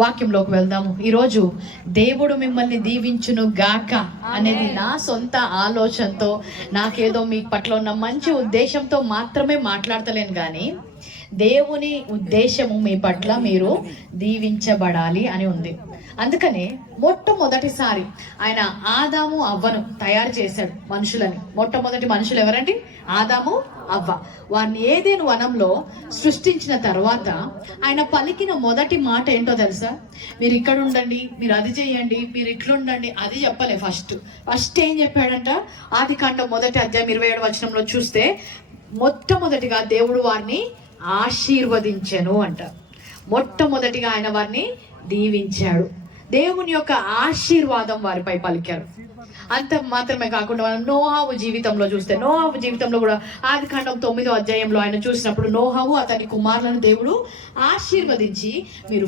వాక్యంలోకి వెళ్దాము. ఈరోజు దేవుడు మిమ్మల్ని దీవించును గాక అనేది నా సొంత ఆలోచనతో, నాకేదో మీ పట్ల ఉన్న మంచి ఉద్దేశంతో మాత్రమే మాట్లాడతలేను, కానీ దేవుని ఉద్దేశము మీ పట్ల మీరు దీవించబడాలి అని ఉంది. అందుకనే మొట్టమొదటిసారి ఆయన ఆదాము అవ్వను తయారు చేశాడు మనుషులని. మొట్టమొదటి మనుషులు ఎవరండి? ఆదాము అవ్వ. వారిని ఏదైనా వనంలో సృష్టించిన తర్వాత ఆయన పలికిన మొదటి మాట ఏంటో తెలుసా? మీరు ఇక్కడ ఉండండి, మీరు అది చేయండి, మీరు ఇట్లుండండి, అది చెప్పలే. ఫస్ట్ ఏం చెప్పాడంట? ఆదికాండం 1వ అధ్యాయం 27వ వచనంలో చూస్తే, మొట్టమొదటిగా దేవుడు వారిని ఆశీర్వదించెను అంట. మొట్టమొదటిగా ఆయన వారిని దీవించాడు. దేవుని యొక్క ఆశీర్వాదం వారిపై పలికారు. అంత మాత్రమే కాకుండా మనం నోహావు జీవితంలో చూస్తే, నోహావు జీవితంలో కూడా ఆదికాండం 9వ అధ్యాయంలో ఆయన చూసినప్పుడు నోహావు అతని కుమారులను దేవుడు ఆశీర్వదించి, మీరు